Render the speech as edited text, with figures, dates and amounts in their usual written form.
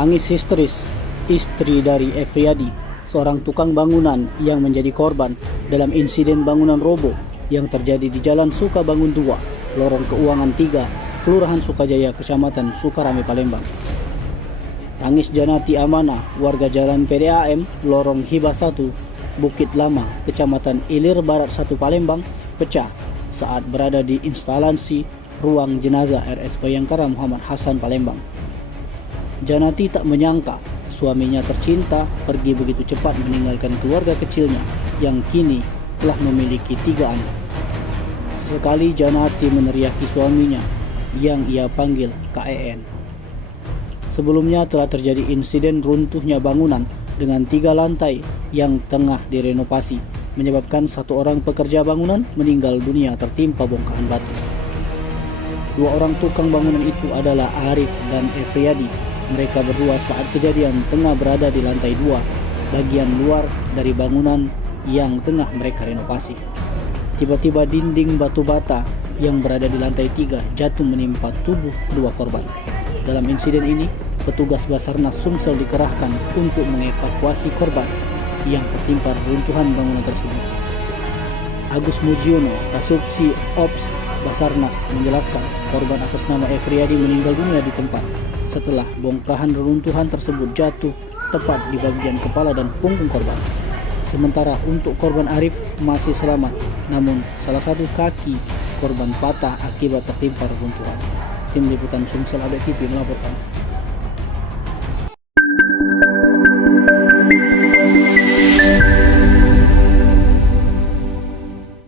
Tangis histeris istri dari Efriadi, seorang tukang bangunan yang menjadi korban dalam insiden bangunan roboh yang terjadi di Jalan Sukabangun 2, Lorong Keuangan 3, Kelurahan Sukajaya, Kecamatan Sukarame, Palembang. Tangis Janati Amanah, warga Jalan PDAM, Lorong Hibah 1, Bukit Lama, Kecamatan Ilir Barat 1, Palembang, pecah saat berada di instalasi ruang jenazah RS Bayangkara Muhammad Hasan, Palembang. Janati tak menyangka suaminya tercinta pergi begitu cepat meninggalkan keluarga kecilnya yang kini telah memiliki 3 anak. Sesekali Janati meneriaki suaminya yang ia panggil KEN. Sebelumnya telah terjadi insiden runtuhnya bangunan dengan 3 lantai yang tengah direnovasi, menyebabkan 1 orang pekerja bangunan meninggal dunia tertimpa bongkahan batu. 2 orang tukang bangunan itu adalah Arif dan Efriadi. Mereka berdua saat kejadian tengah berada di lantai 2, bagian luar dari bangunan yang tengah mereka renovasi. Tiba-tiba dinding batu bata yang berada di lantai 3 jatuh menimpa tubuh 2 korban. Dalam insiden ini, petugas Basarnas Sumsel dikerahkan untuk mengevakuasi korban yang tertimpa runtuhan bangunan tersebut. Agus Mujiono, Kasubsi Ops Basarnas, menjelaskan korban atas nama Efriadi meninggal dunia di tempat setelah bongkahan reruntuhan tersebut jatuh tepat di bagian kepala dan punggung korban. Sementara untuk korban Arif masih selamat, namun salah satu kaki korban patah akibat tertimpa reruntuhan. Tim Liputan Sumsel Update TV melaporkan.